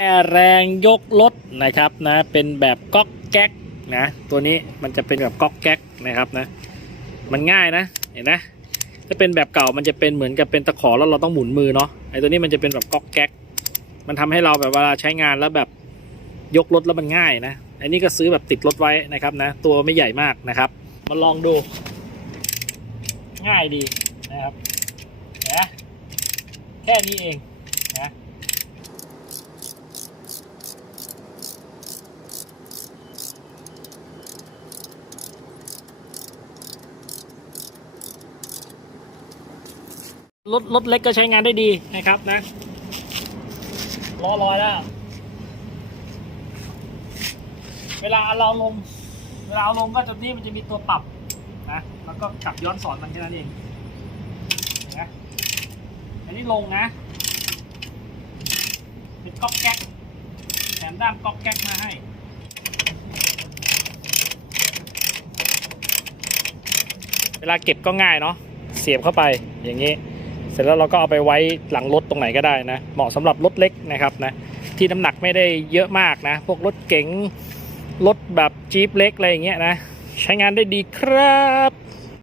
แอรงยกรถนะครับนะเป็นแบบก๊อกแก๊กนะตัวนี้มันจะเป็นแบบก๊อกแก๊กนะครับนะมันง่ายนะเห็นนะถ้าเป็นแบบเก่ามันจะเป็นเหมือนกับเป็นตะขอแล้วเราต้องหมุนมือเนาะไอ้ตัวนี้มันจะเป็นแบบก๊อกแก๊กมันทำให้เราแบบเวลาใช้งานแล้วแบบยกรถแล้วมันง่ายนะอันนี้ก็ซื้อแบบติดรถไว้นะครับนะตัวไม่ใหญ่มากนะครับ มาลองดู ง่ายดีนะครับนะแค่นี้เอง รถรถเล็กก็ใช้งานได้ดีนะครับนะล้อลอยแล้ว เวลาเราลง เวลาเอาลงก็จะนี่มันจะมีตัวปรับนะแล้วก็กลับย้อนสอนมันแค่นั้นเองนไหมอันนี้ลงนะเป็นก๊อกแก๊กแถมด้ามก๊อกแก๊กมาให้เวลาเก็บก็ง่ายเนาะเสียบเข้าไปอย่างนี้ เสร็จแล้วเราก็เอาไปไว้หลังรถตรงไหนก็ได้นะ เหมาะสำหรับรถเล็กนะครับนะที่น้ำหนักไม่ได้เยอะมากนะ พวกรถเก๋งรถแบบจี๊ปเล็กอะไรอย่างเงี้ยนะ ใช้งานได้ดีครับ